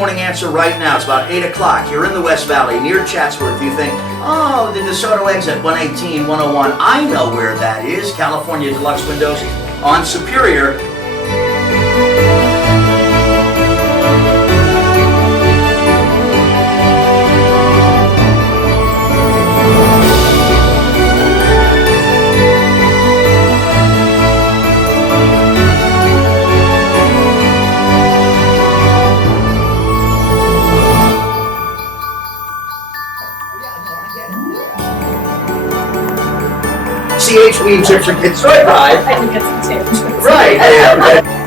morning answer right now. It's about 8 o'clock. You're in the West Valley, near Chatsworth. You think, oh, the DeSoto exit, 118, 101. I know where that is. California Deluxe Windows on Superior. CH Weaves are for kids. Right. I think it's the same. Right.